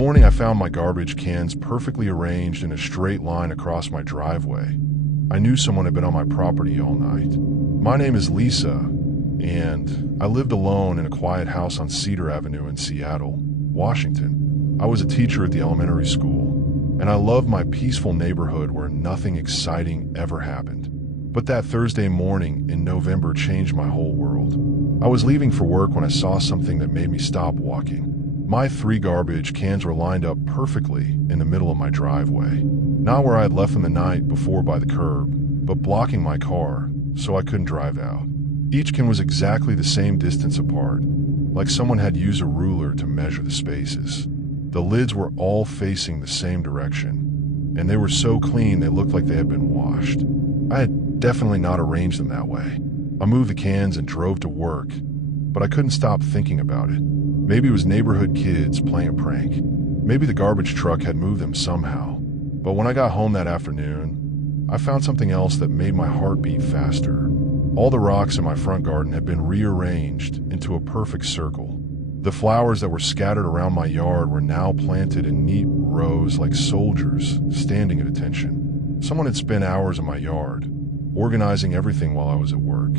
morning, I found my garbage cans perfectly arranged in a straight line across my driveway. I knew someone had been on my property all night. My name is Lisa, and I lived alone in a quiet house on Cedar Avenue in Seattle, Washington. I was a teacher at the elementary school, and I loved my peaceful neighborhood where nothing exciting ever happened. But that Thursday morning in November changed my whole world. I was leaving for work when I saw something that made me stop walking. My 3 garbage cans were lined up perfectly in the middle of my driveway. Not where I had left them the night before by the curb, but blocking my car so I couldn't drive out. Each can was exactly the same distance apart, like someone had used a ruler to measure the spaces. The lids were all facing the same direction, and they were so clean they looked like they had been washed. I had definitely not arranged them that way. I moved the cans and drove to work, but I couldn't stop thinking about it. Maybe it was neighborhood kids playing a prank. Maybe the garbage truck had moved them somehow. But when I got home that afternoon, I found something else that made my heart beat faster. All the rocks in my front garden had been rearranged into a perfect circle. The flowers that were scattered around my yard were now planted in neat rows like soldiers standing at attention. Someone had spent hours in my yard, organizing everything while I was at work.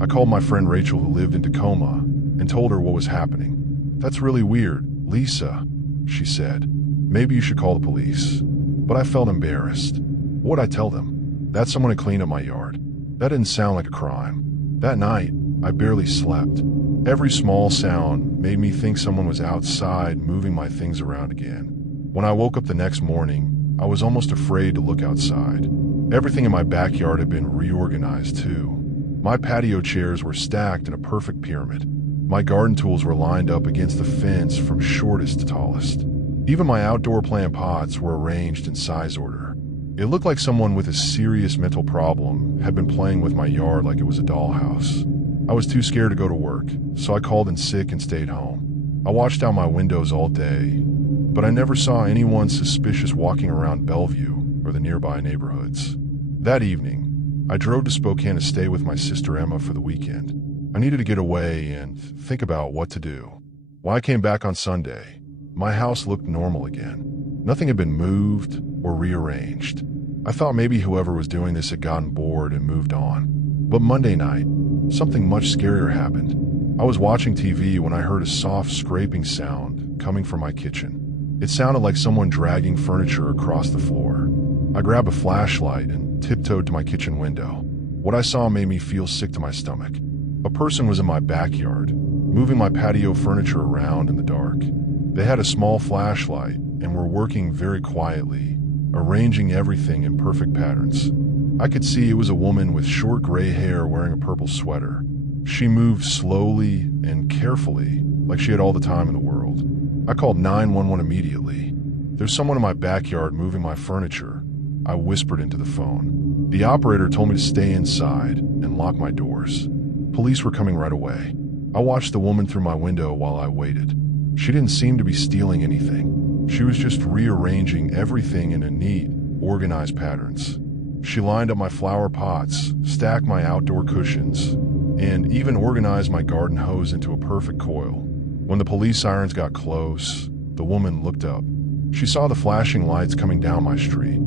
I called my friend Rachel, who lived in Tacoma, and told her what was happening. "That's really weird, Lisa," she said. "Maybe you should call the police." But I felt embarrassed. What'd I tell them? That someone had cleaned up my yard? That didn't sound like a crime. That night, I barely slept. Every small sound made me think someone was outside moving my things around again. When I woke up the next morning, I was almost afraid to look outside. Everything in my backyard had been reorganized too. My patio chairs were stacked in a perfect pyramid. My garden tools were lined up against the fence from shortest to tallest. Even my outdoor plant pots were arranged in size order. It looked like someone with a serious mental problem had been playing with my yard like it was a dollhouse. I was too scared to go to work, so I called in sick and stayed home. I watched out my windows all day, but I never saw anyone suspicious walking around Bellevue or the nearby neighborhoods. That evening, I drove to Spokane to stay with my sister Emma for the weekend. I needed to get away and think about what to do. When I came back on Sunday, my house looked normal again. Nothing had been moved or rearranged. I thought maybe whoever was doing this had gotten bored and moved on. But Monday night, something much scarier happened. I was watching TV when I heard a soft scraping sound coming from my kitchen. It sounded like someone dragging furniture across the floor. I grabbed a flashlight and tiptoed to my kitchen window. What I saw made me feel sick to my stomach. A person was in my backyard, moving my patio furniture around in the dark. They had a small flashlight and were working very quietly, arranging everything in perfect patterns. I could see it was a woman with short gray hair wearing a purple sweater. She moved slowly and carefully, like she had all the time in the world. I called 911 immediately. "There's someone in my backyard moving my furniture," I whispered into the phone. The operator told me to stay inside and lock my doors. Police were coming right away. I watched the woman through my window while I waited. She didn't seem to be stealing anything. She was just rearranging everything in a neat, organized patterns. She lined up my flower pots, stacked my outdoor cushions, and even organized my garden hose into a perfect coil. When the police sirens got close, the woman looked up. She saw the flashing lights coming down my street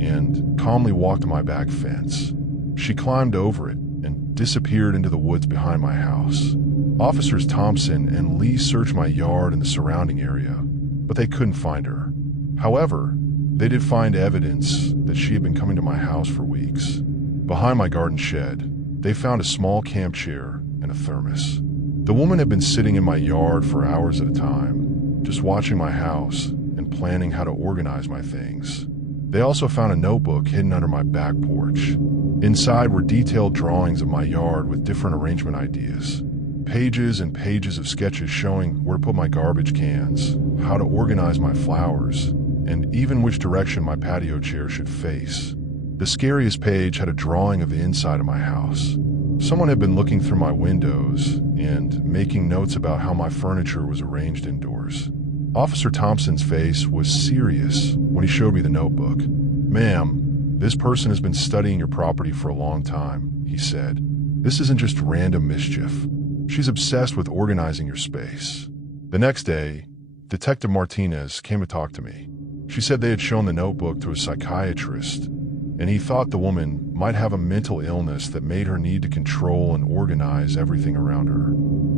and calmly walked to my back fence. She climbed over it and disappeared into the woods behind my house. Officers Thompson and Lee searched my yard and the surrounding area, but they couldn't find her. However, they did find evidence that she had been coming to my house for weeks. Behind my garden shed, they found a small camp chair and a thermos. The woman had been sitting in my yard for hours at a time, just watching my house and planning how to organize my things. They also found a notebook hidden under my back porch. Inside were detailed drawings of my yard with different arrangement ideas. Pages and pages of sketches showing where to put my garbage cans, how to organize my flowers, and even which direction my patio chair should face. The scariest page had a drawing of the inside of my house. Someone had been looking through my windows and making notes about how my furniture was arranged indoors. Officer Thompson's face was serious when he showed me the notebook. "Ma'am, this person has been studying your property for a long time," he said. "This isn't just random mischief. She's obsessed with organizing your space." The next day, Detective Martinez came to talk to me. She said they had shown the notebook to a psychiatrist, and he thought the woman might have a mental illness that made her need to control and organize everything around her.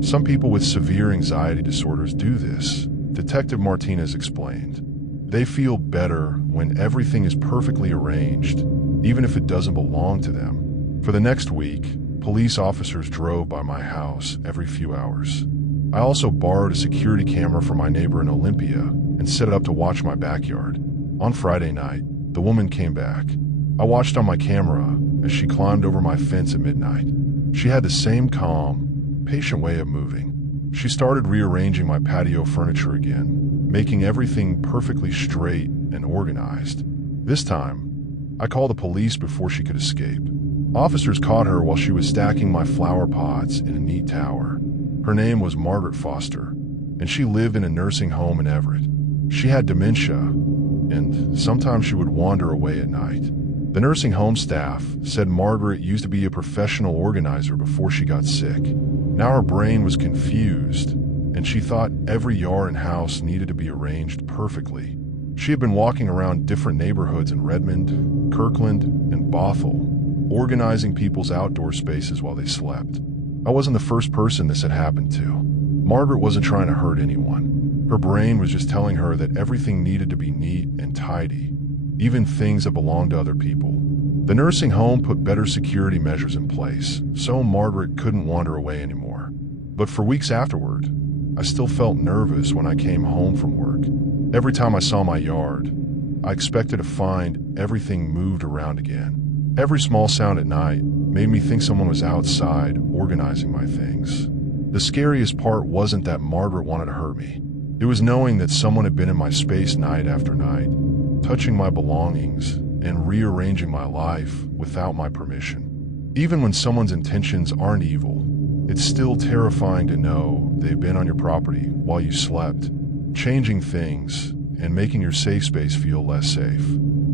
Some people with severe anxiety disorders do this, Detective Martinez explained. They feel better when everything is perfectly arranged, even if it doesn't belong to them. For the next week, police officers drove by my house every few hours. I also borrowed a security camera from my neighbor in Olympia and set it up to watch my backyard. On Friday night, the woman came back. I watched on my camera as she climbed over my fence at midnight. She had the same calm, patient way of moving. She started rearranging my patio furniture again, making everything perfectly straight and organized. This time, I called the police before she could escape. Officers caught her while she was stacking my flower pots in a neat tower. Her name was Margaret Foster, and she lived in a nursing home in Everett. She had dementia, and sometimes she would wander away at night. The nursing home staff said Margaret used to be a professional organizer before she got sick. Now her brain was confused, and she thought every yard and house needed to be arranged perfectly. She had been walking around different neighborhoods in Redmond, Kirkland, and Bothell, organizing people's outdoor spaces while they slept. I wasn't the first person this had happened to. Margaret wasn't trying to hurt anyone. Her brain was just telling her that everything needed to be neat and tidy, even things that belonged to other people. The nursing home put better security measures in place, so Margaret couldn't wander away anymore. But for weeks afterward, I still felt nervous when I came home from work. Every time I saw my yard, I expected to find everything moved around again. Every small sound at night made me think someone was outside organizing my things. The scariest part wasn't that Margaret wanted to hurt me. It was knowing that someone had been in my space night after night, touching my belongings and rearranging my life without my permission. Even when someone's intentions aren't evil, it's still terrifying to know they've been on your property while you slept, changing things and making your safe space feel less safe.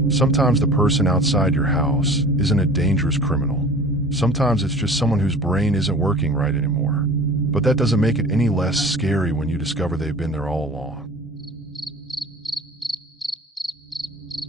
Sometimes the person outside your house isn't a dangerous criminal. Sometimes it's just someone whose brain isn't working right anymore. But that doesn't make it any less scary when you discover they've been there all along.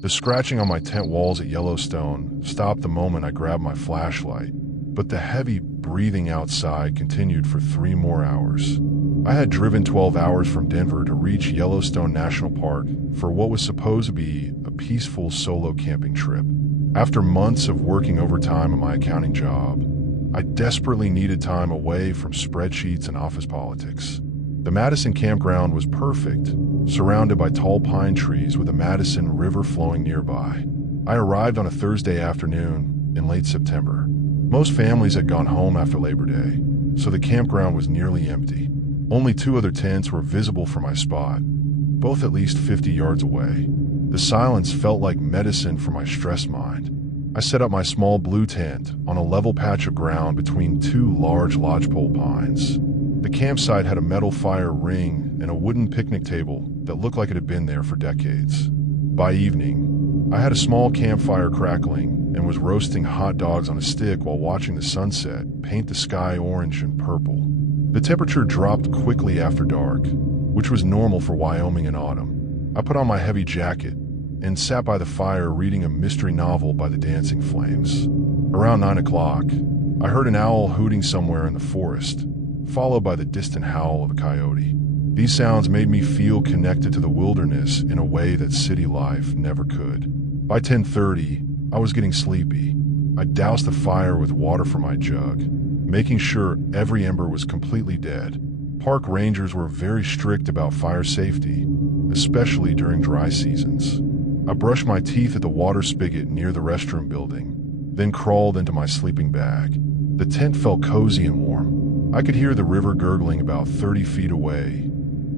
The scratching on my tent walls at Yellowstone stopped the moment I grabbed my flashlight, but the heavy breathing outside continued for 3 more hours. I had driven 12 hours from Denver to reach Yellowstone National Park for what was supposed to be a peaceful solo camping trip. After months of working overtime at my accounting job, I desperately needed time away from spreadsheets and office politics. The Madison campground was perfect, surrounded by tall pine trees with the Madison River flowing nearby. I arrived on a Thursday afternoon in late September. Most families had gone home after Labor Day, so the campground was nearly empty. Only 2 other tents were visible from my spot, both at least 50 yards away. The silence felt like medicine for my stressed mind. I set up my small blue tent on a level patch of ground between 2 large lodgepole pines. The campsite had a metal fire ring and a wooden picnic table that looked like it had been there for decades. By evening, I had a small campfire crackling and was roasting hot dogs on a stick while watching the sunset paint the sky orange and purple. The temperature dropped quickly after dark, which was normal for Wyoming in autumn. I put on my heavy jacket and sat by the fire reading a mystery novel by the dancing flames. Around 9 o'clock, I heard an owl hooting somewhere in the forest, followed by the distant howl of a coyote. These sounds made me feel connected to the wilderness in a way that city life never could. By 10:30, I was getting sleepy. I doused the fire with water from my jug, making sure every ember was completely dead. Park rangers were very strict about fire safety, especially during dry seasons. I brushed my teeth at the water spigot near the restroom building, then crawled into my sleeping bag. The tent felt cozy and warm. I could hear the river gurgling about 30 feet away,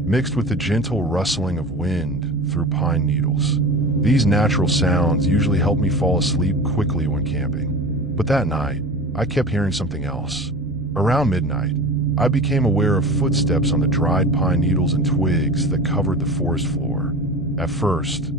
mixed with the gentle rustling of wind through pine needles. These natural sounds usually help me fall asleep quickly when camping. But that night, I kept hearing something else. Around midnight, I became aware of footsteps on the dried pine needles and twigs that covered the forest floor. At first,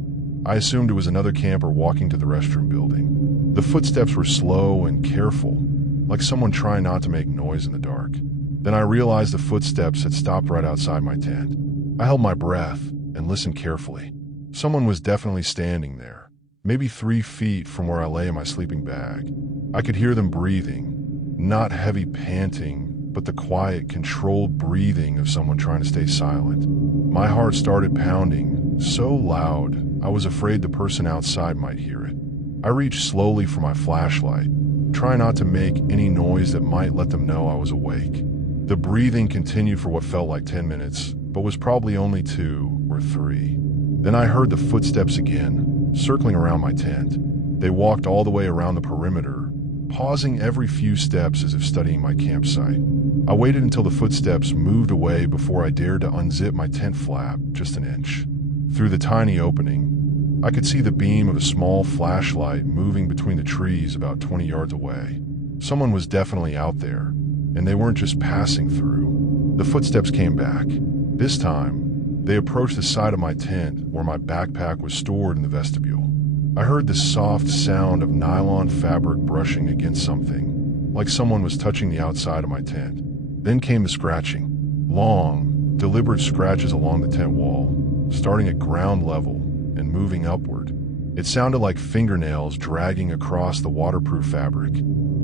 I assumed it was another camper walking to the restroom building. The footsteps were slow and careful, like someone trying not to make noise in the dark. Then I realized the footsteps had stopped right outside my tent. I held my breath and listened carefully. Someone was definitely standing there, maybe 3 feet from where I lay in my sleeping bag. I could hear them breathing, not heavy panting, but the quiet, controlled breathing of someone trying to stay silent. My heart started pounding so loud I was afraid the person outside might hear it. I reached slowly for my flashlight, trying not to make any noise that might let them know I was awake. The breathing continued for what felt like 10 minutes, but was probably only 2 or 3. Then I heard the footsteps again, circling around my tent. They walked all the way around the perimeter, pausing every few steps as if studying my campsite. I waited until the footsteps moved away before I dared to unzip my tent flap just an inch. Through the tiny opening, I could see the beam of a small flashlight moving between the trees about 20 yards away. Someone was definitely out there, and they weren't just passing through. The footsteps came back. This time, they approached the side of my tent where my backpack was stored in the vestibule. I heard the soft sound of nylon fabric brushing against something, like someone was touching the outside of my tent. Then came the scratching. Long, deliberate scratches along the tent wall, starting at ground level and moving upward. It sounded like fingernails dragging across the waterproof fabric.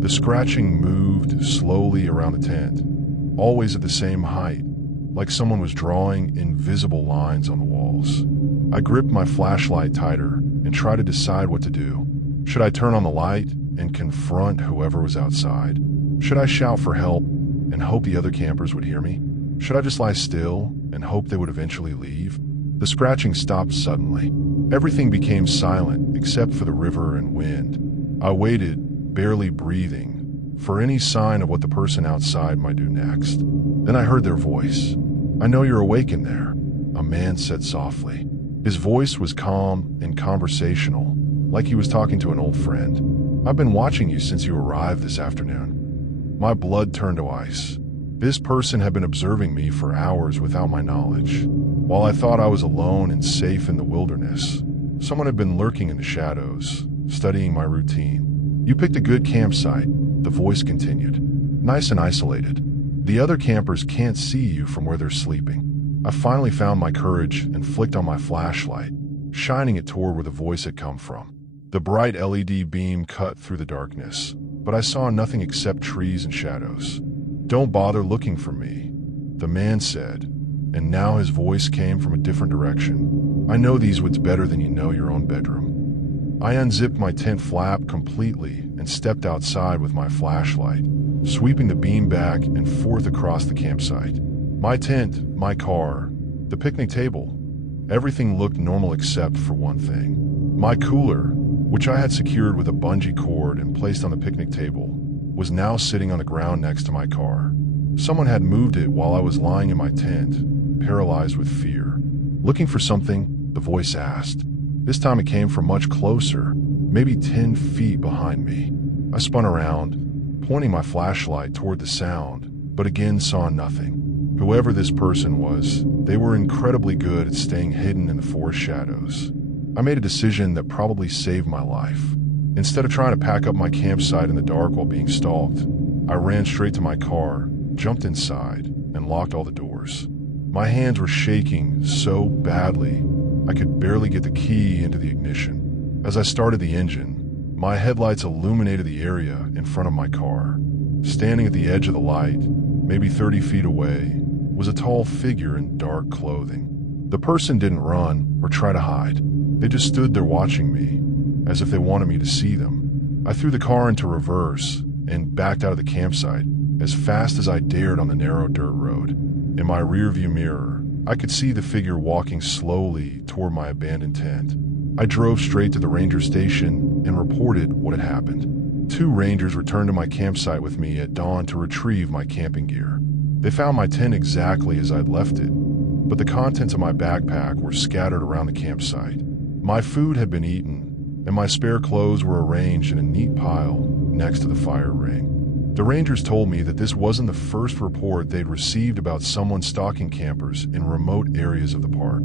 The scratching moved slowly around the tent, always at the same height, like someone was drawing invisible lines on the walls. I gripped my flashlight tighter and tried to decide what to do. Should I turn on the light and confront whoever was outside? Should I shout for help and hope the other campers would hear me? Should I just lie still and hope they would eventually leave? The scratching stopped suddenly. Everything became silent except for the river and wind. I waited, barely breathing, for any sign of what the person outside might do next. Then I heard their voice. "I know you're awake in there," a man said softly. His voice was calm and conversational, like he was talking to an old friend. "I've been watching you since you arrived this afternoon." My blood turned to ice. This person had been observing me for hours without my knowledge. While I thought I was alone and safe in the wilderness, someone had been lurking in the shadows, studying my routine. "You picked a good campsite," the voice continued. "Nice and isolated. The other campers can't see you from where they're sleeping." I finally found my courage and flicked on my flashlight, shining it toward where the voice had come from. The bright LED beam cut through the darkness, but I saw nothing except trees and shadows. "Don't bother looking for me," the man said, and now his voice came from a different direction. "I know these woods better than you know your own bedroom." I unzipped my tent flap completely and stepped outside with my flashlight, sweeping the beam back and forth across the campsite. My tent, my car, the picnic table, everything looked normal except for one thing. My cooler, which I had secured with a bungee cord and placed on the picnic table, was now sitting on the ground next to my car. Someone had moved it while I was lying in my tent, paralyzed with fear. "Looking for something?" the voice asked. This time it came from much closer, maybe 10 feet behind me. I spun around, pointing my flashlight toward the sound, but again saw nothing. Whoever this person was, they were incredibly good at staying hidden in the forest shadows. I made a decision that probably saved my life. Instead of trying to pack up my campsite in the dark while being stalked, I ran straight to my car, jumped inside, and locked all the doors. My hands were shaking so badly, I could barely get the key into the ignition. As I started the engine, my headlights illuminated the area in front of my car. Standing at the edge of the light, maybe 30 feet away, was a tall figure in dark clothing. The person didn't run or try to hide. They just stood there watching me, as if they wanted me to see them. I threw the car into reverse and backed out of the campsite as fast as I dared on the narrow dirt road. In my rearview mirror, I could see the figure walking slowly toward my abandoned tent. I drove straight to the ranger station and reported what had happened. 2 rangers returned to my campsite with me at dawn to retrieve my camping gear. They found my tent exactly as I'd left it, but the contents of my backpack were scattered around the campsite. My food had been eaten, and my spare clothes were arranged in a neat pile next to the fire ring. The rangers told me that this wasn't the first report they'd received about someone stalking campers in remote areas of the park.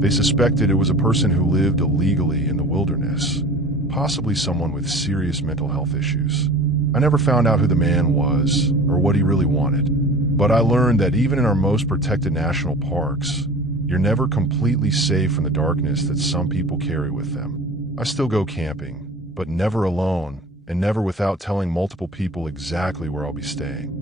They suspected it was a person who lived illegally in the wilderness, possibly someone with serious mental health issues. I never found out who the man was or what he really wanted, but I learned that even in our most protected national parks, You're never completely safe from the darkness that some people carry with them. I still go camping, but never alone, and never without telling multiple people exactly where I'll be staying.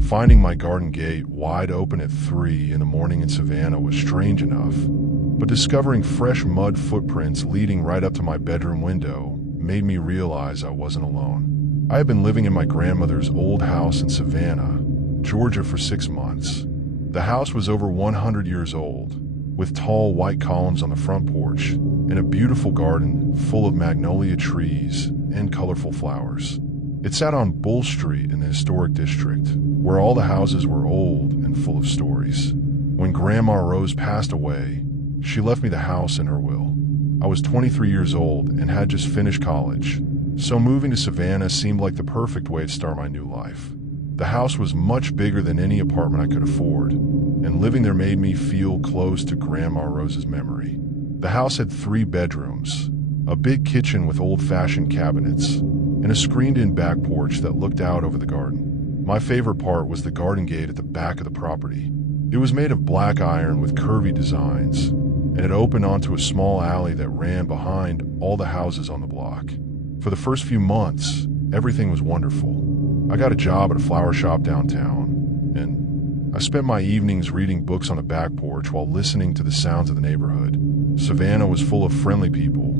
Finding my garden gate wide open at 3 in the morning in Savannah was strange enough, but discovering fresh mud footprints leading right up to my bedroom window made me realize I wasn't alone. I had been living in my grandmother's old house in Savannah, Georgia for 6 months. The house was over 100 years old, with tall white columns on the front porch and a beautiful garden full of magnolia trees and colorful flowers. It sat on Bull Street in the historic district, where all the houses were old and full of stories. When Grandma Rose passed away, she left me the house in her will. I was 23 years old and had just finished college, so moving to Savannah seemed like the perfect way to start my new life. The house was much bigger than any apartment I could afford, and living there made me feel close to Grandma Rose's memory. The house had 3 bedrooms, a big kitchen with old-fashioned cabinets, and a screened-in back porch that looked out over the garden. My favorite part was the garden gate at the back of the property. It was made of black iron with curvy designs, and it opened onto a small alley that ran behind all the houses on the block. For the first few months, everything was wonderful. I got a job at a flower shop downtown, and I spent my evenings reading books on the back porch while listening to the sounds of the neighborhood. Savannah was full of friendly people,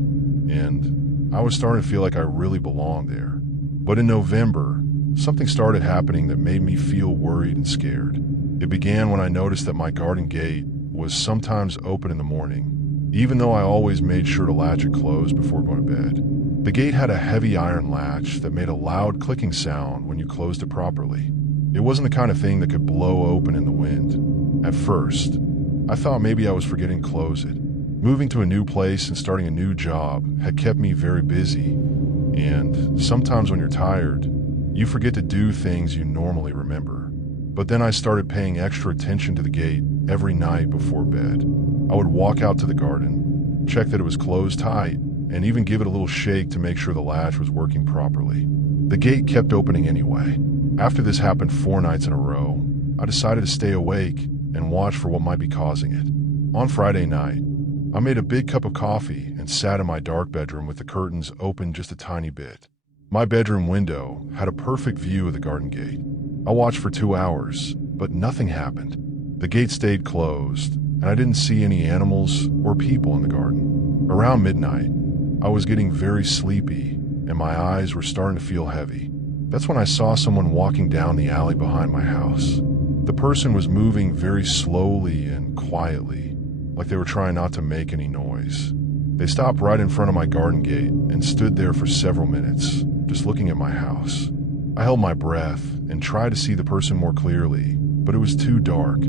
and I was starting to feel like I really belonged there. But in November, something started happening that made me feel worried and scared. It began when I noticed that my garden gate was sometimes open in the morning, even though I always made sure to latch it closed before going to bed. The gate had a heavy iron latch that made a loud clicking sound when you closed it properly. It wasn't the kind of thing that could blow open in the wind. At first, I thought maybe I was forgetting to close it. Moving to a new place and starting a new job had kept me very busy, and sometimes when you're tired, you forget to do things you normally remember. But then I started paying extra attention to the gate every night before bed. I would walk out to the garden, check that it was closed tight, and even give it a little shake to make sure the latch was working properly. The gate kept opening anyway. After this happened 4 nights in a row, I decided to stay awake and watch for what might be causing it. On Friday night, I made a big cup of coffee and sat in my dark bedroom with the curtains open just a tiny bit. My bedroom window had a perfect view of the garden gate. I watched for 2 hours, but nothing happened. The gate stayed closed, and I didn't see any animals or people in the garden. Around midnight, I was getting very sleepy, and my eyes were starting to feel heavy. That's when I saw someone walking down the alley behind my house. The person was moving very slowly and quietly, like they were trying not to make any noise. They stopped right in front of my garden gate and stood there for several minutes, just looking at my house. I held my breath and tried to see the person more clearly, but it was too dark.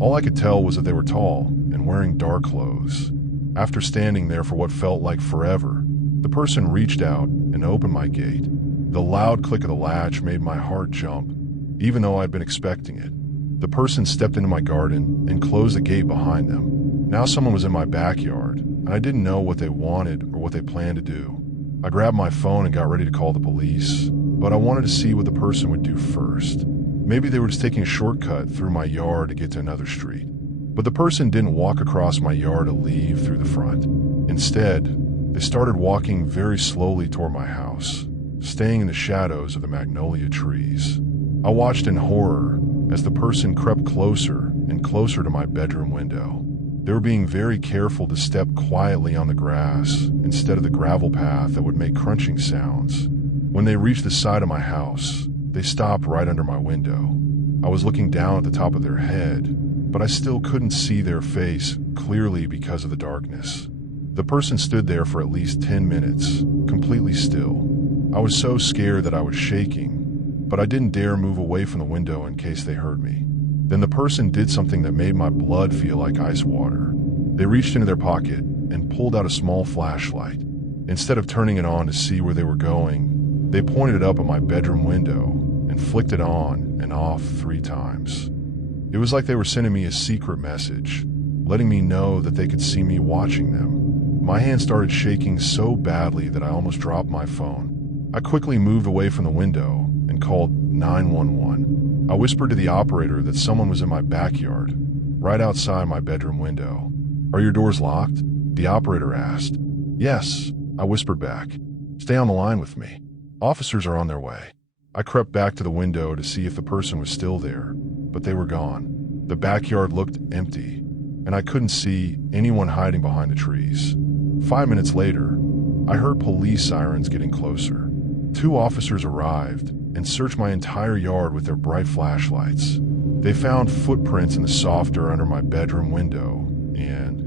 All I could tell was that they were tall and wearing dark clothes. After standing there for what felt like forever, the person reached out and opened my gate. The loud click of the latch made my heart jump, even though I'd been expecting it. The person stepped into my garden and closed the gate behind them. Now someone was in my backyard, and I didn't know what they wanted or what they planned to do. I grabbed my phone and got ready to call the police, but I wanted to see what the person would do first. Maybe they were just taking a shortcut through my yard to get to another street. But the person didn't walk across my yard to leave through the front. Instead, they started walking very slowly toward my house, staying in the shadows of the magnolia trees. I watched in horror as the person crept closer and closer to my bedroom window. They were being very careful to step quietly on the grass instead of the gravel path that would make crunching sounds. When they reached the side of my house, they stopped right under my window. I was looking down at the top of their head, but I still couldn't see their face clearly because of the darkness. The person stood there for at least 10 minutes, completely still. I was so scared that I was shaking, but I didn't dare move away from the window in case they heard me. Then the person did something that made my blood feel like ice water. They reached into their pocket and pulled out a small flashlight. Instead of turning it on to see where they were going, they pointed it up at my bedroom window and flicked it on and off 3 times. It was like they were sending me a secret message, letting me know that they could see me watching them. My hand started shaking so badly that I almost dropped my phone. I quickly moved away from the window and called 911. I whispered to the operator that someone was in my backyard, right outside my bedroom window. "Are your doors locked?" the operator asked. "Yes," I whispered back. "Stay on the line with me. Officers are on their way." I crept back to the window to see if the person was still there, but they were gone. The backyard looked empty, and I couldn't see anyone hiding behind the trees. 5 minutes later, I heard police sirens getting closer. 2 officers arrived and searched my entire yard with their bright flashlights. They found footprints in the soft dirt under my bedroom window, and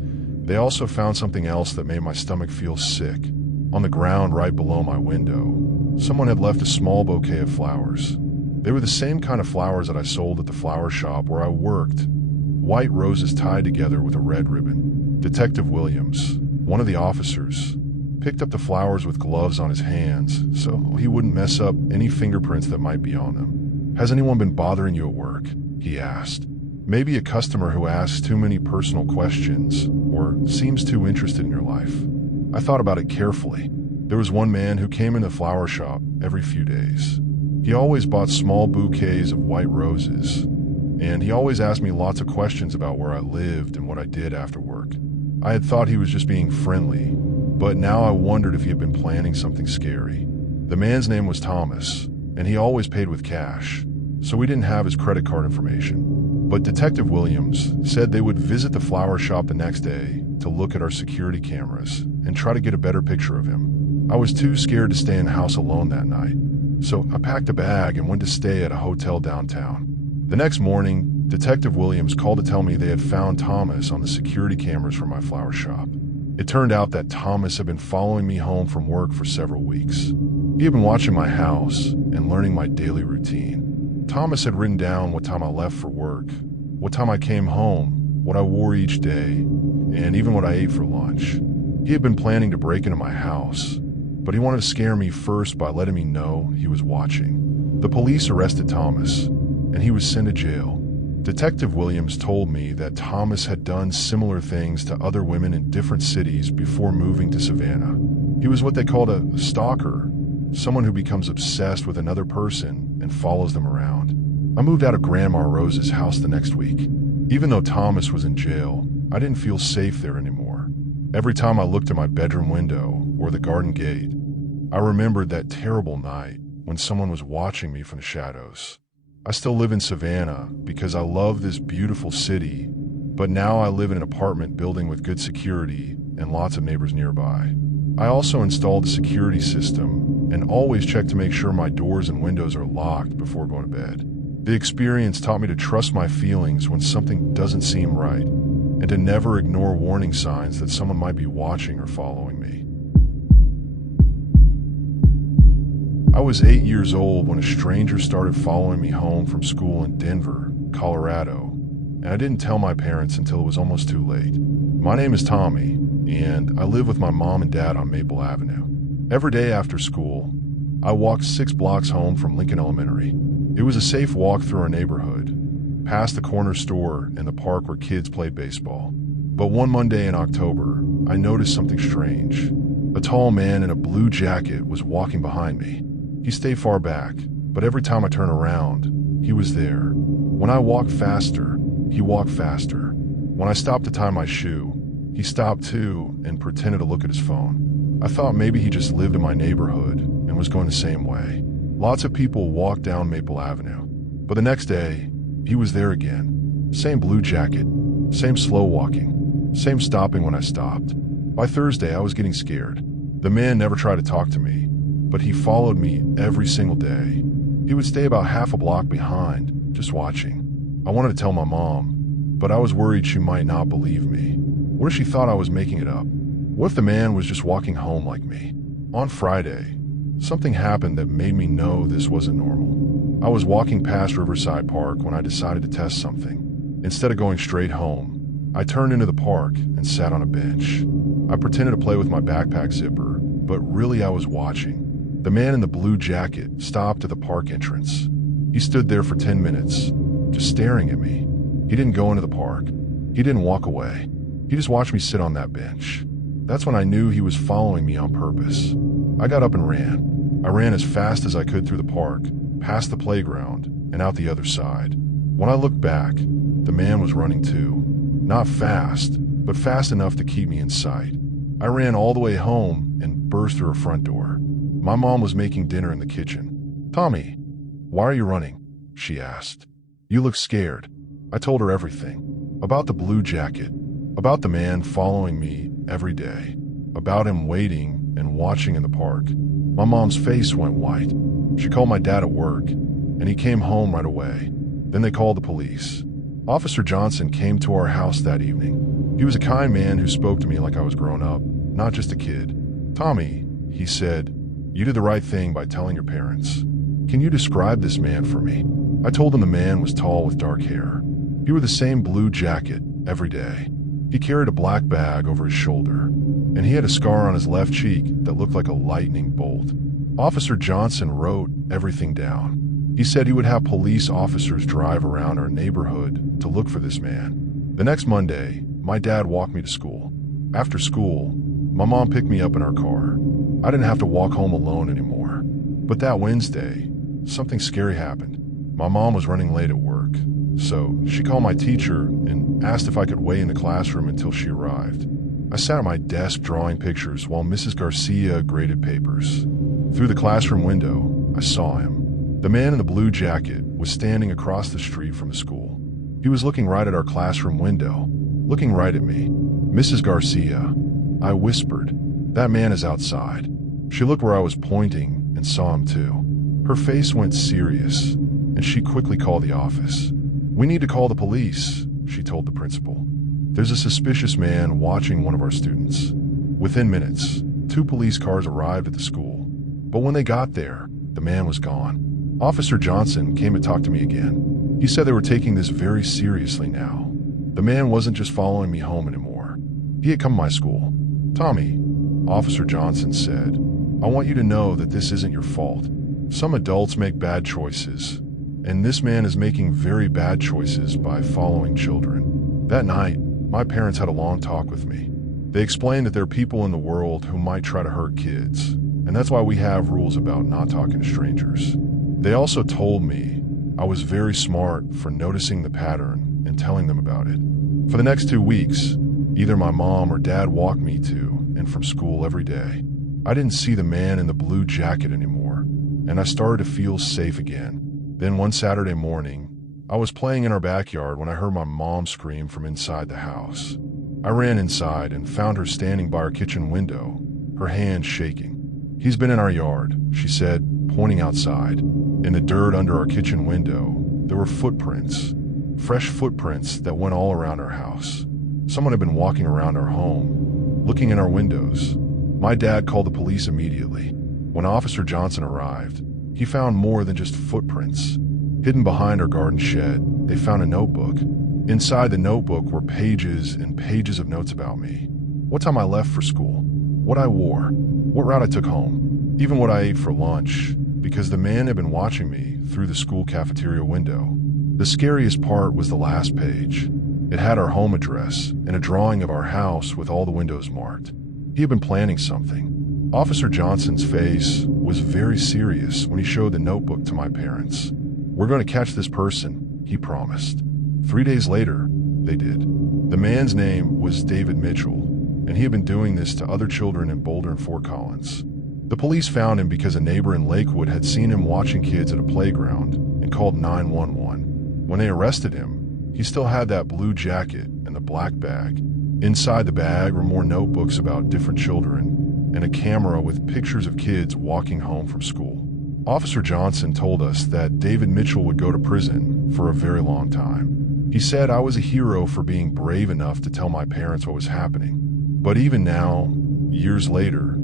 they also found something else that made my stomach feel sick. On the ground right below my window, someone had left a small bouquet of flowers. They were the same kind of flowers that I sold at the flower shop where I worked. White roses tied together with a red ribbon. Detective Williams, one of the officers, picked up the flowers with gloves on his hands so he wouldn't mess up any fingerprints that might be on them. "Has anyone been bothering you at work?" he asked. "Maybe a customer who asks too many personal questions or seems too interested in your life." I thought about it carefully. There was one man who came in the flower shop every few days. He always bought small bouquets of white roses, and he always asked me lots of questions about where I lived and what I did after work. I had thought he was just being friendly, but now I wondered if he had been planning something scary. The man's name was Thomas, and he always paid with cash, so we didn't have his credit card information. But Detective Williams said they would visit the flower shop the next day to look at our security cameras and try to get a better picture of him. I was too scared to stay in the house alone that night, so I packed a bag and went to stay at a hotel downtown. The next morning, Detective Williams called to tell me they had found Thomas on the security cameras from my flower shop. It turned out that Thomas had been following me home from work for several weeks. He had been watching my house and learning my daily routine. Thomas had written down what time I left for work, what time I came home, what I wore each day, and even what I ate for lunch. He had been planning to break into my house, but he wanted to scare me first by letting me know he was watching. The police arrested Thomas, and he was sent to jail. Detective Williams told me that Thomas had done similar things to other women in different cities before moving to Savannah. He was what they called a stalker, someone who becomes obsessed with another person and follows them around. I moved out of Grandma Rose's house the next week. Even though Thomas was in jail, I didn't feel safe there anymore. Every time I looked at my bedroom window or the garden gate, I remembered that terrible night when someone was watching me from the shadows. I still live in Savannah because I love this beautiful city, but now I live in an apartment building with good security and lots of neighbors nearby. I also installed a security system and always check to make sure my doors and windows are locked before going to bed. The experience taught me to trust my feelings when something doesn't seem right, and to never ignore warning signs that someone might be watching or following me. I was 8 years old when a stranger started following me home from school in Denver, Colorado, and I didn't tell my parents until it was almost too late. My name is Tommy, and I live with my mom and dad on Maple Avenue. Every day after school, I walked 6 blocks home from Lincoln Elementary. It was a safe walk through our neighborhood, past the corner store and the park where kids played baseball. But one Monday in October, I noticed something strange. A tall man in a blue jacket was walking behind me. He stayed far back, but every time I turned around, he was there. When I walked faster, he walked faster. When I stopped to tie my shoe, he stopped too and pretended to look at his phone. I thought maybe he just lived in my neighborhood and was going the same way. Lots of people walked down Maple Avenue, but the next day, he was there again. Same blue jacket, same slow walking, same stopping when I stopped. By Thursday, I was getting scared. The man never tried to talk to me, but he followed me every single day. He would stay about half a block behind, just watching. I wanted to tell my mom, but I was worried she might not believe me. What if she thought I was making it up? What if the man was just walking home like me? On Friday, something happened that made me know this wasn't normal. I was walking past Riverside Park when I decided to test something. Instead of going straight home, I turned into the park and sat on a bench. I pretended to play with my backpack zipper, but really I was watching. The man in the blue jacket stopped at the park entrance. He stood there for 10 minutes, just staring at me. He didn't go into the park. He didn't walk away. He just watched me sit on that bench. That's when I knew he was following me on purpose. I got up and ran. I ran as fast as I could through the park, past the playground, and out the other side. When I looked back, the man was running too. Not fast, but fast enough to keep me in sight. I ran all the way home and burst through her front door. My mom was making dinner in the kitchen. "Tommy, why are you running?" she asked. "You look scared." I told her everything. About the blue jacket, about the man following me every day, about him waiting and watching in the park. My mom's face went white. She called my dad at work, and he came home right away. Then they called the police. Officer Johnson came to our house that evening. He was a kind man who spoke to me like I was grown up, not just a kid. "Tommy," he said, "you did the right thing by telling your parents. Can you describe this man for me?" I told him the man was tall with dark hair. He wore the same blue jacket every day. He carried a black bag over his shoulder, and he had a scar on his left cheek that looked like a lightning bolt. Officer Johnson wrote everything down. He said he would have police officers drive around our neighborhood to look for this man. The next Monday, my dad walked me to school. After school, my mom picked me up in our car. I didn't have to walk home alone anymore. But that Wednesday, something scary happened. My mom was running late at work, so she called my teacher and asked if I could wait in the classroom until she arrived. I sat at my desk drawing pictures while Mrs. Garcia graded papers. Through the classroom window, I saw him. The man in the blue jacket was standing across the street from the school. He was looking right at our classroom window, looking right at me. "Mrs. Garcia," I whispered, "that man is outside." She looked where I was pointing and saw him too. Her face went serious, and she quickly called the office. "We need to call the police," she told the principal. "There's a suspicious man watching one of our students." Within minutes, 2 police cars arrived at the school. But when they got there, the man was gone. Officer Johnson came to talk to me again. He said they were taking this very seriously now. The man wasn't just following me home anymore. He had come to my school. "Tommy," Officer Johnson said, "I want you to know that this isn't your fault. Some adults make bad choices, and this man is making very bad choices by following children." That night, my parents had a long talk with me. They explained that there are people in the world who might try to hurt kids, and that's why we have rules about not talking to strangers. They also told me I was very smart for noticing the pattern and telling them about it. For the next 2 weeks, either my mom or dad walked me to and from school every day. I didn't see the man in the blue jacket anymore, and I started to feel safe again. Then one Saturday morning, I was playing in our backyard when I heard my mom scream from inside the house. I ran inside and found her standing by our kitchen window, her hands shaking. "He's been in our yard," she said, pointing outside. In the dirt under our kitchen window, there were footprints, fresh footprints that went all around our house. Someone had been walking around our home, looking in our windows. My dad called the police immediately. When Officer Johnson arrived, he found more than just footprints. Hidden behind our garden shed, they found a notebook. Inside the notebook were pages and pages of notes about me. What time I left for school, what I wore, what route I took home, even what I ate for lunch, because the man had been watching me through the school cafeteria window. The scariest part was the last page. It had our home address and a drawing of our house with all the windows marked. He had been planning something. Officer Johnson's face was very serious when he showed the notebook to my parents. "We're going to catch this person," he promised. 3 days later, they did. The man's name was David Mitchell, and he had been doing this to other children in Boulder and Fort Collins. The police found him because a neighbor in Lakewood had seen him watching kids at a playground and called 911. When they arrested him, he still had that blue jacket and the black bag. Inside the bag were more notebooks about different children and a camera with pictures of kids walking home from school. Officer Johnson told us that David Mitchell would go to prison for a very long time. He said I was a hero for being brave enough to tell my parents what was happening. But even now, years later,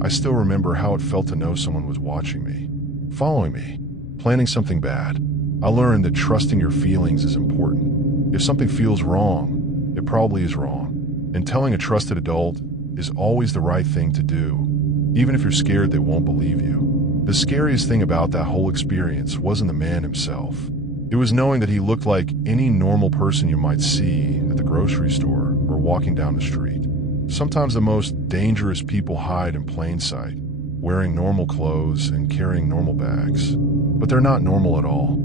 I still remember how it felt to know someone was watching me, following me, planning something bad. I learned that trusting your feelings is important. If something feels wrong, it probably is wrong. And telling a trusted adult is always the right thing to do, even if you're scared they won't believe you. The scariest thing about that whole experience wasn't the man himself. It was knowing that he looked like any normal person you might see at the grocery store or walking down the street. Sometimes the most dangerous people hide in plain sight, wearing normal clothes and carrying normal bags. But they're not normal at all.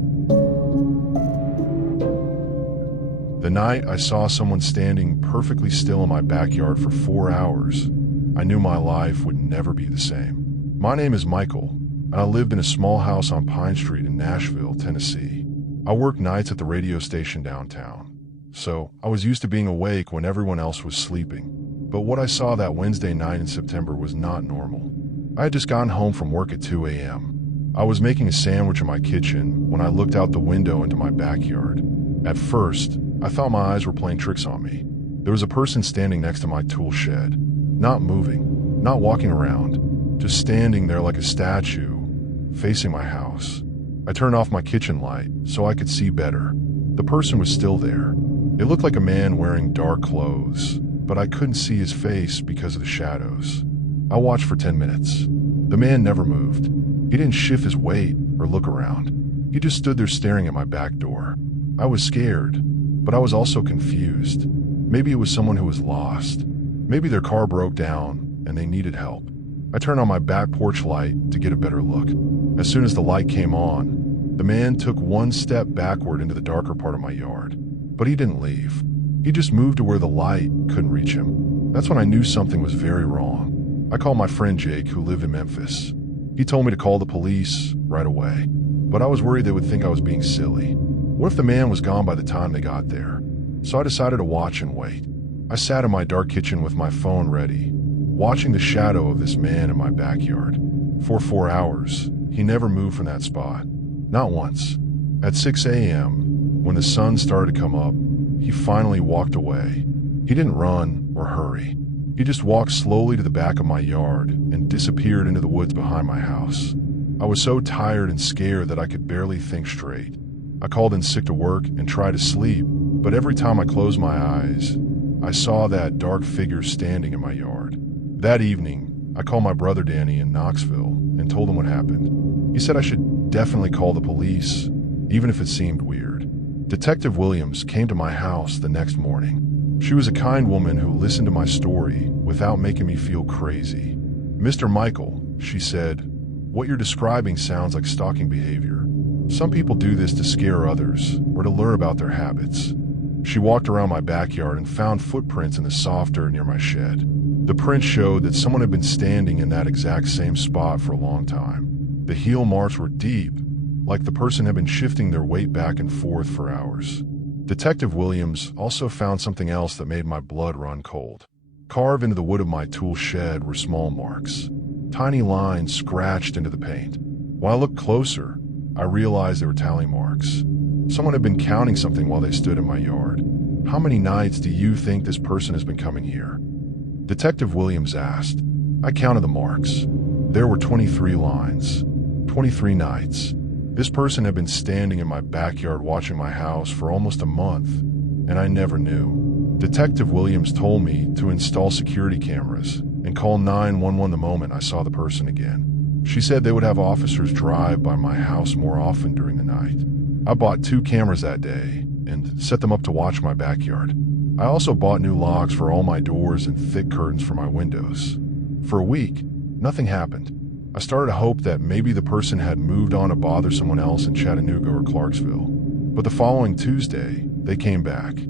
The night I saw someone standing perfectly still in my backyard for 4 hours, I knew my life would never be the same. My name is Michael, and I lived in a small house on Pine Street in Nashville, Tennessee. I worked nights at the radio station downtown, so I was used to being awake when everyone else was sleeping. But what I saw that Wednesday night in September was not normal. I had just gotten home from work at 2 a.m. I was making a sandwich in my kitchen when I looked out the window into my backyard. At first, I thought my eyes were playing tricks on me. There was a person standing next to my tool shed, not moving, not walking around, just standing there like a statue, facing my house. I turned off my kitchen light so I could see better. The person was still there. It looked like a man wearing dark clothes, but I couldn't see his face because of the shadows. I watched for 10 minutes. The man never moved. He didn't shift his weight or look around. He just stood there staring at my back door. I was scared, but I was also confused. Maybe it was someone who was lost. Maybe their car broke down and they needed help. I turned on my back porch light to get a better look. As soon as the light came on, the man took one step backward into the darker part of my yard. But he didn't leave. He just moved to where the light couldn't reach him. That's when I knew something was very wrong. I called my friend Jake, who lived in Memphis. He told me to call the police right away, but I was worried they would think I was being silly. What if the man was gone by the time they got there? So I decided to watch and wait. I sat in my dark kitchen with my phone ready, watching the shadow of this man in my backyard. For 4 hours, he never moved from that spot. Not once. At 6 a.m., when the sun started to come up, he finally walked away. He didn't run or hurry. He just walked slowly to the back of my yard and disappeared into the woods behind my house. I was so tired and scared that I could barely think straight. I called in sick to work and tried to sleep, but every time I closed my eyes, I saw that dark figure standing in my yard. That evening, I called my brother Danny in Knoxville and told him what happened. He said I should definitely call the police, even if it seemed weird. Detective Williams came to my house the next morning. She was a kind woman who listened to my story without making me feel crazy. "Mr. Michael," she said, "what you're describing sounds like stalking behavior. Some people do this to scare others or to lure about their habits." She walked around my backyard and found footprints in the soft dirt near my shed. The prints showed that someone had been standing in that exact same spot for a long time. The heel marks were deep, like the person had been shifting their weight back and forth for hours. Detective Williams also found something else that made my blood run cold. Carved into the wood of my tool shed were small marks, tiny lines scratched into the paint. When I looked closer, I realized they were tally marks. Someone had been counting something while they stood in my yard. "How many nights do you think this person has been coming here?" Detective Williams asked. I counted the marks. There were 23 lines, 23 nights. This person had been standing in my backyard watching my house for almost a month, and I never knew. Detective Williams told me to install security cameras and call 911 the moment I saw the person again. She said they would have officers drive by my house more often during the night. I bought 2 cameras that day and set them up to watch my backyard. I also bought new locks for all my doors and thick curtains for my windows. For a week, nothing happened. I started to hope that maybe the person had moved on to bother someone else in Chattanooga or Clarksville. But the following Tuesday, they came back.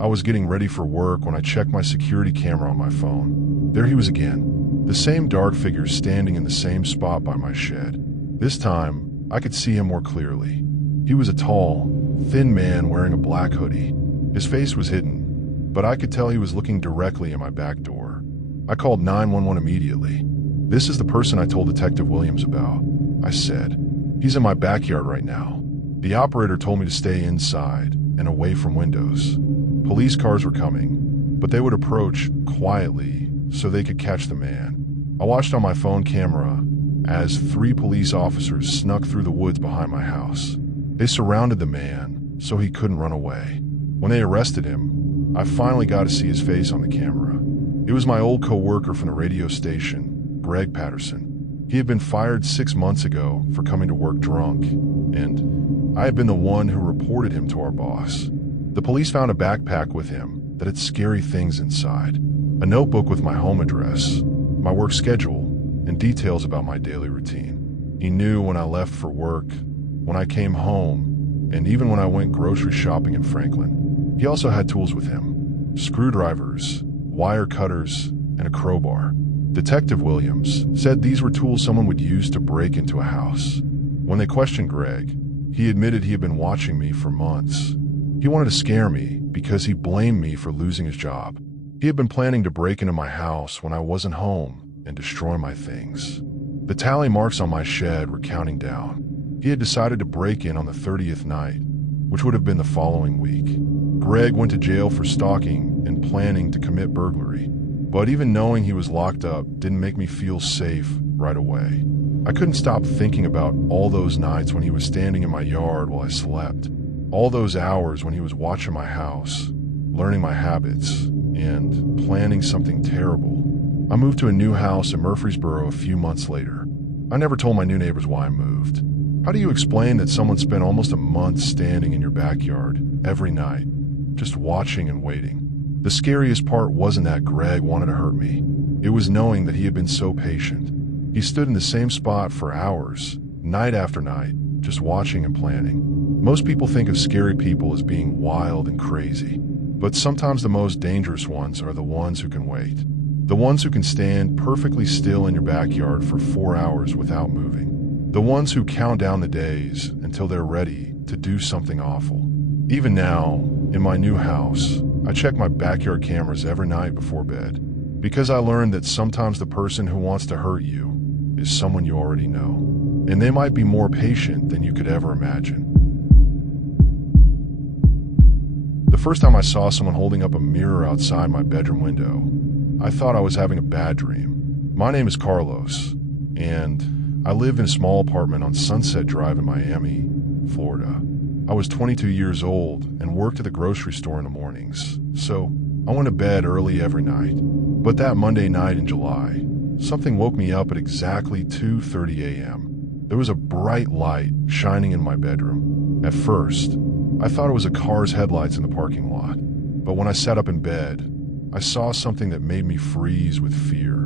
I was getting ready for work when I checked my security camera on my phone. There he was again. The same dark figure standing in the same spot by my shed. This time, I could see him more clearly. He was a tall, thin man wearing a black hoodie. His face was hidden, but I could tell he was looking directly at my back door. I called 911 immediately. "This is the person I told Detective Williams about," I said. "He's in my backyard right now." The operator told me to stay inside and away from windows. Police cars were coming, but they would approach quietly so they could catch the man. I watched on my phone camera as 3 police officers snuck through the woods behind my house. They surrounded the man so he couldn't run away. When they arrested him, I finally got to see his face on the camera. It was my old co-worker from the radio station, Greg Patterson. He had been fired 6 months ago for coming to work drunk, and I had been the one who reported him to our boss. The police found a backpack with him that had scary things inside. A notebook with my home address, my work schedule, and details about my daily routine. He knew when I left for work, when I came home, and even when I went grocery shopping in Franklin. He also had tools with him: screwdrivers, wire cutters, and a crowbar. Detective Williams said these were tools someone would use to break into a house. When they questioned Greg, he admitted he had been watching me for months. He wanted to scare me because he blamed me for losing his job. He had been planning to break into my house when I wasn't home and destroy my things. The tally marks on my shed were counting down. He had decided to break in on the 30th night, which would have been the following week. Greg went to jail for stalking and planning to commit burglary, but even knowing he was locked up didn't make me feel safe right away. I couldn't stop thinking about all those nights when he was standing in my yard while I slept, all those hours when he was watching my house, learning my habits, and planning something terrible. I moved to a new house in Murfreesboro a few months later. I never told my new neighbors why I moved. How do you explain that someone spent almost a month standing in your backyard every night, just watching and waiting? The scariest part wasn't that Greg wanted to hurt me. It was knowing that he had been so patient. He stood in the same spot for hours, night after night, just watching and planning. Most people think of scary people as being wild and crazy, but sometimes the most dangerous ones are the ones who can wait. The ones who can stand perfectly still in your backyard for 4 hours without moving. The ones who count down the days until they're ready to do something awful. Even now, in my new house, I check my backyard cameras every night before bed, because I learned that sometimes the person who wants to hurt you is someone you already know, and they might be more patient than you could ever imagine. The first time I saw someone holding up a mirror outside my bedroom window, I thought I was having a bad dream. My name is Carlos, and I lived in a small apartment on Sunset Drive in Miami, Florida. I was 22 years old and worked at the grocery store in the mornings, so I went to bed early every night. But that Monday night in July, something woke me up at exactly 2:30 a.m. There was a bright light shining in my bedroom. At first, I thought it was a car's headlights in the parking lot, but when I sat up in bed, I saw something that made me freeze with fear.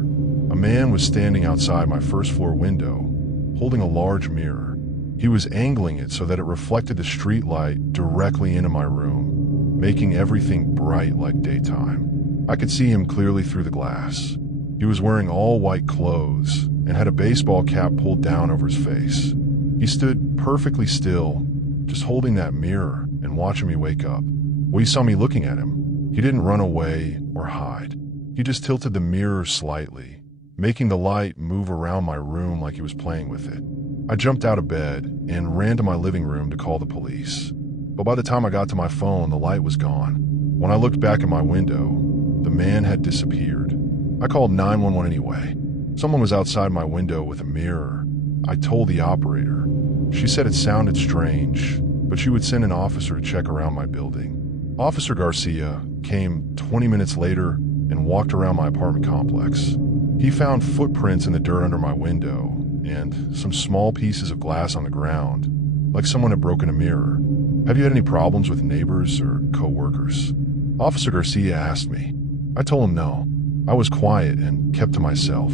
A man was standing outside my first floor window, holding a large mirror. He was angling it so that it reflected the street light directly into my room, making everything bright like daytime. I could see him clearly through the glass. He was wearing all white clothes and had a baseball cap pulled down over his face. He stood perfectly still, just holding that mirror and watching me wake up. When he saw me looking at him, he didn't run away or hide. He just tilted the mirror slightly, making the light move around my room like he was playing with it. I jumped out of bed and ran to my living room to call the police. But by the time I got to my phone, the light was gone. When I looked back at my window, the man had disappeared. I called 911 anyway. Someone was outside my window with a mirror. I told the operator. She said it sounded strange, but she would send an officer to check around my building. Officer Garcia came 20 minutes later and walked around my apartment complex. He found footprints in the dirt under my window and some small pieces of glass on the ground, like someone had broken a mirror. Have you had any problems with neighbors or co-workers? Officer Garcia asked me. I told him no. I was quiet and kept to myself.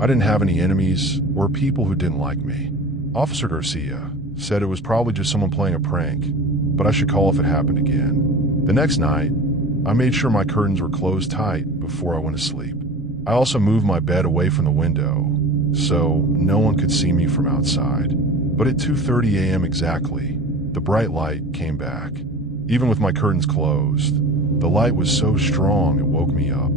I didn't have any enemies or people who didn't like me. Officer Garcia said it was probably just someone playing a prank, but I should call if it happened again. The next night, I made sure my curtains were closed tight before I went to sleep. I also moved my bed away from the window, so no one could see me from outside. But at 2:30 a.m. exactly, the bright light came back. Even with my curtains closed, the light was so strong it woke me up.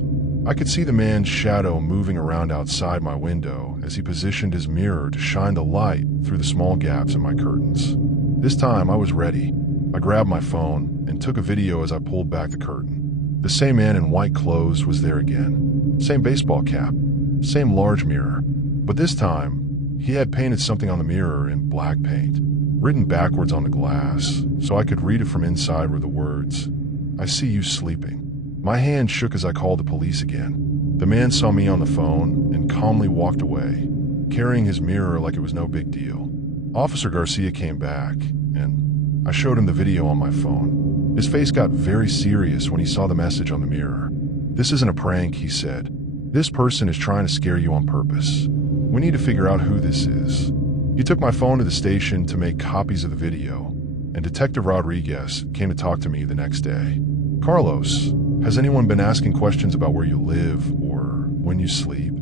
I could see the man's shadow moving around outside my window as he positioned his mirror to shine the light through the small gaps in my curtains. This time I was ready. I grabbed my phone and took a video as I pulled back the curtain. The same man in white clothes was there again. Same baseball cap, same large mirror. But this time, he had painted something on the mirror in black paint, written backwards on the glass, so I could read it from inside were the words, "I see you sleeping." My hand shook as I called the police again. The man saw me on the phone and calmly walked away, carrying his mirror like it was no big deal. Officer Garcia came back, and I showed him the video on my phone. His face got very serious when he saw the message on the mirror. "This isn't a prank," he said. "This person is trying to scare you on purpose. We need to figure out who this is." He took my phone to the station to make copies of the video, and Detective Rodriguez came to talk to me the next day. "Carlos, has anyone been asking questions about where you live or when you sleep?"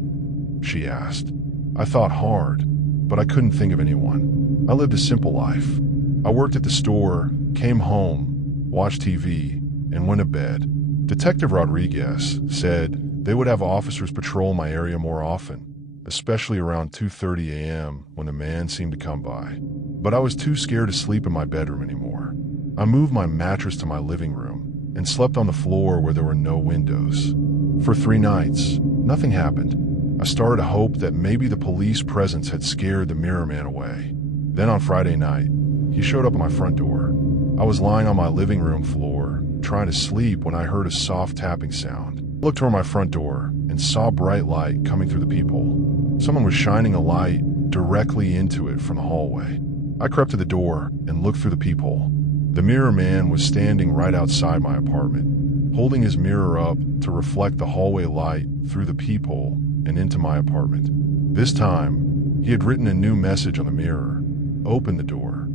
she asked. I thought hard, but I couldn't think of anyone. I lived a simple life. I worked at the store, came home, watched TV, and went to bed. Detective Rodriguez said they would have officers patrol my area more often, especially around 2:30 a.m. when a man seemed to come by. But I was too scared to sleep in my bedroom anymore. I moved my mattress to my living room and slept on the floor where there were no windows. For 3 nights, nothing happened. I started to hope that maybe the police presence had scared the mirror man away. Then on Friday night, he showed up at my front door. I was lying on my living room floor, trying to sleep when I heard a soft tapping sound. I looked toward my front door and saw bright light coming through the peephole. Someone was shining a light directly into it from the hallway. I crept to the door and looked through the peephole. The mirror man was standing right outside my apartment, holding his mirror up to reflect the hallway light through the peephole and into my apartment. This time, he had written a new message on the mirror: "Open the door."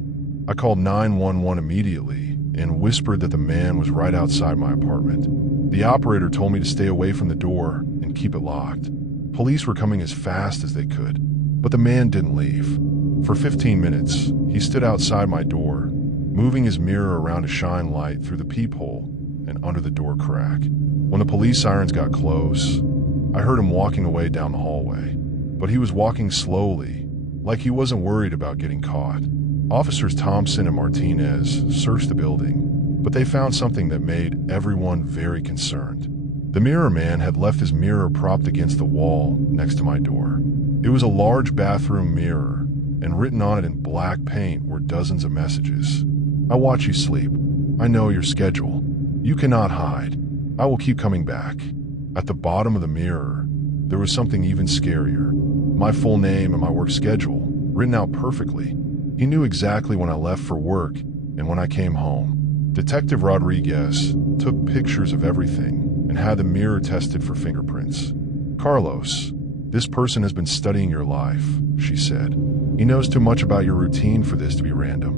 I called 911 immediately and whispered that the man was right outside my apartment. The operator told me to stay away from the door and keep it locked. Police were coming as fast as they could, but the man didn't leave. For 15 minutes, he stood outside my door, moving his mirror around to shine light through the peephole and under the door crack. When the police sirens got close, I heard him walking away down the hallway, but he was walking slowly, like he wasn't worried about getting caught. Officers Thompson and Martinez searched the building, but they found something that made everyone very concerned. The mirror man had left his mirror propped against the wall next to my door. It was a large bathroom mirror, and written on it in black paint were dozens of messages. "I watch you sleep. I know your schedule. You cannot hide. I will keep coming back." At the bottom of the mirror, there was something even scarier. My full name and my work schedule, written out perfectly. He knew exactly when I left for work and when I came home. Detective Rodriguez took pictures of everything and had the mirror tested for fingerprints. "Carlos, this person has been studying your life," she said. "He knows too much about your routine for this to be random."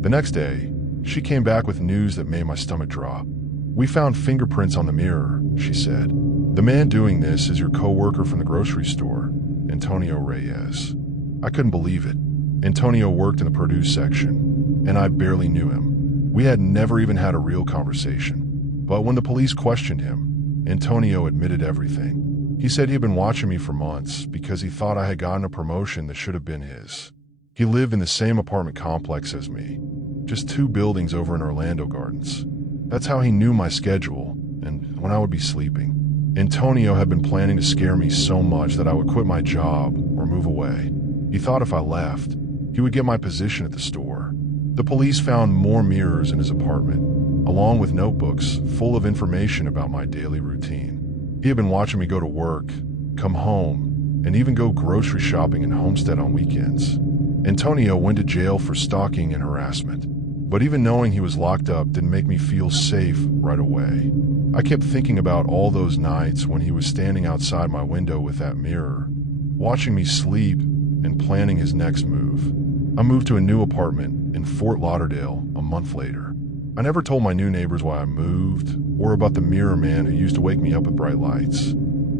The next day, she came back with news that made my stomach drop. "We found fingerprints on the mirror," she said. "The man doing this is your co-worker from the grocery store, Antonio Reyes." I couldn't believe it. Antonio worked in the produce section, and I barely knew him. We had never even had a real conversation. But when the police questioned him, Antonio admitted everything. He said he had been watching me for months because he thought I had gotten a promotion that should have been his. He lived in the same apartment complex as me, just 2 buildings over in Orlando Gardens. That's how he knew my schedule and when I would be sleeping. Antonio had been planning to scare me so much that I would quit my job or move away. He thought if I left, he would get my position at the store. The police found more mirrors in his apartment, along with notebooks full of information about my daily routine. He had been watching me go to work, come home, and even go grocery shopping in Homestead on weekends. Antonio went to jail for stalking and harassment, but even knowing he was locked up didn't make me feel safe right away. I kept thinking about all those nights when he was standing outside my window with that mirror, watching me sleep and planning his next move. I moved to a new apartment in Fort Lauderdale a month later. I never told my new neighbors why I moved or about the mirror man who used to wake me up with bright lights.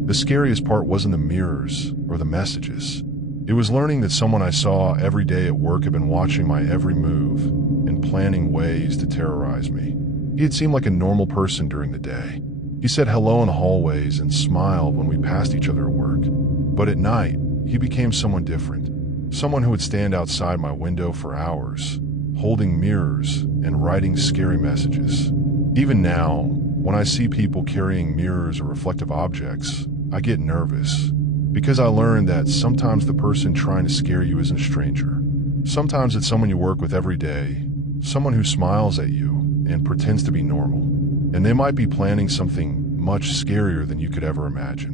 The scariest part wasn't the mirrors or the messages. It was learning that someone I saw every day at work had been watching my every move and planning ways to terrorize me. He had seemed like a normal person during the day. He said hello in the hallways and smiled when we passed each other at work. But at night, he became someone different. Someone who would stand outside my window for hours, holding mirrors and writing scary messages. Even now, when I see people carrying mirrors or reflective objects, I get nervous, because I learned that sometimes the person trying to scare you isn't a stranger. Sometimes it's someone you work with every day, someone who smiles at you and pretends to be normal, and they might be planning something much scarier than you could ever imagine.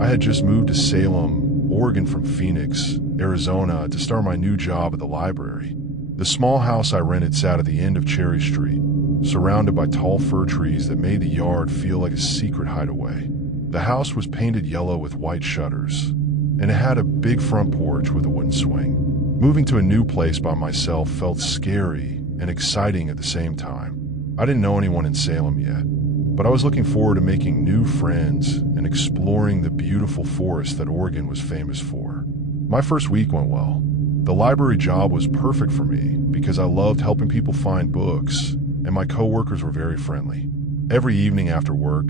I had just moved to Salem, Oregon from Phoenix, Arizona to start my new job at the library. The small house I rented sat at the end of Cherry Street, surrounded by tall fir trees that made the yard feel like a secret hideaway. The house was painted yellow with white shutters, and it had a big front porch with a wooden swing. Moving to a new place by myself felt scary and exciting at the same time. I didn't know anyone in Salem yet, but I was looking forward to making new friends and exploring the beautiful forest that Oregon was famous for. My first week went well. The library job was perfect for me because I loved helping people find books, and my coworkers were very friendly. Every evening after work,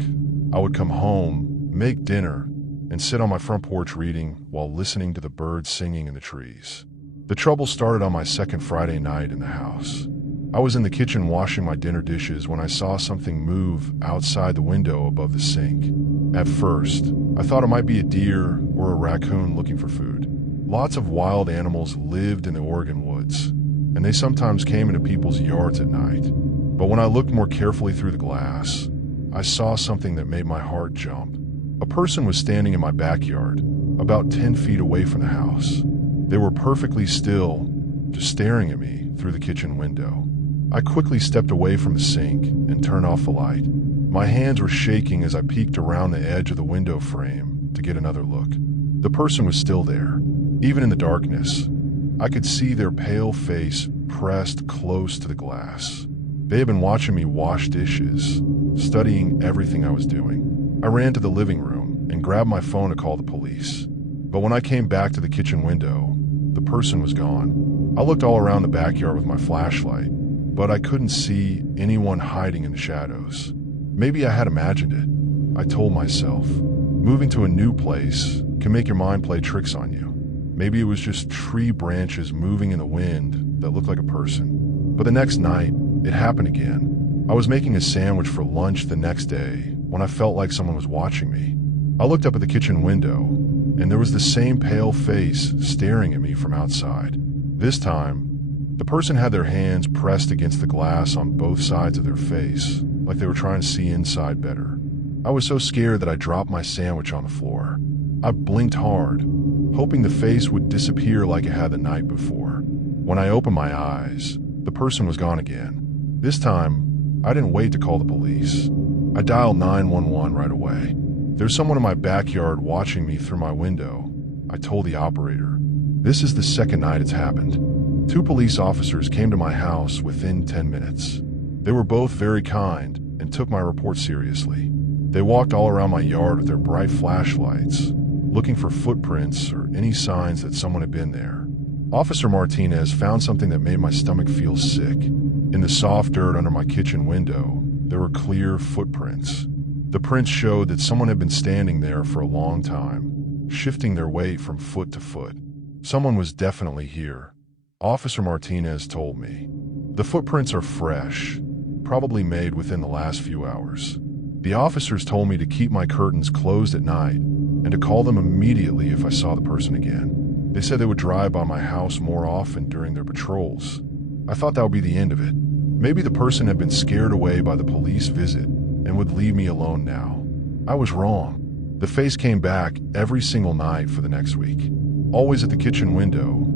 I would come home, make dinner, and sit on my front porch reading while listening to the birds singing in the trees. The trouble started on my second Friday night in the house. I was in the kitchen washing my dinner dishes when I saw something move outside the window above the sink. At first, I thought it might be a deer or a raccoon looking for food. Lots of wild animals lived in the Oregon woods, and they sometimes came into people's yards at night. But when I looked more carefully through the glass, I saw something that made my heart jump. A person was standing in my backyard, about 10 feet away from the house. They were perfectly still, just staring at me through the kitchen window. I quickly stepped away from the sink and turned off the light. My hands were shaking as I peeked around the edge of the window frame to get another look. The person was still there. Even in the darkness, I could see their pale face pressed close to the glass. They had been watching me wash dishes, studying everything I was doing. I ran to the living room and grabbed my phone to call the police. But when I came back to the kitchen window, the person was gone. I looked all around the backyard with my flashlight, but I couldn't see anyone hiding in the shadows. Maybe I had imagined it, I told myself. Moving to a new place can make your mind play tricks on you. Maybe it was just tree branches moving in the wind that looked like a person. But the next night, it happened again. I was making a sandwich for lunch the next day when I felt like someone was watching me. I looked up at the kitchen window, and there was the same pale face staring at me from outside. This time, the person had their hands pressed against the glass on both sides of their face, like they were trying to see inside better. I was so scared that I dropped my sandwich on the floor. I blinked hard, hoping the face would disappear like it had the night before. When I opened my eyes, the person was gone again. This time, I didn't wait to call the police. I dialed 911 right away. There's someone in my backyard watching me through my window, I told the operator. This is the second night it's happened. 2 police officers came to my house within 10 minutes. They were both very kind and took my report seriously. They walked all around my yard with their bright flashlights, looking for footprints or any signs that someone had been there. Officer Martinez found something that made my stomach feel sick. In the soft dirt under my kitchen window, there were clear footprints. The prints showed that someone had been standing there for a long time, shifting their weight from foot to foot. Someone was definitely here, Officer Martinez told me. The footprints are fresh, probably made within the last few hours. The officers told me to keep my curtains closed at night and to call them immediately if I saw the person again. They said they would drive by my house more often during their patrols. I thought that would be the end of it. Maybe the person had been scared away by the police visit and would leave me alone now. I was wrong. The face came back every single night for the next week. Always at the kitchen window,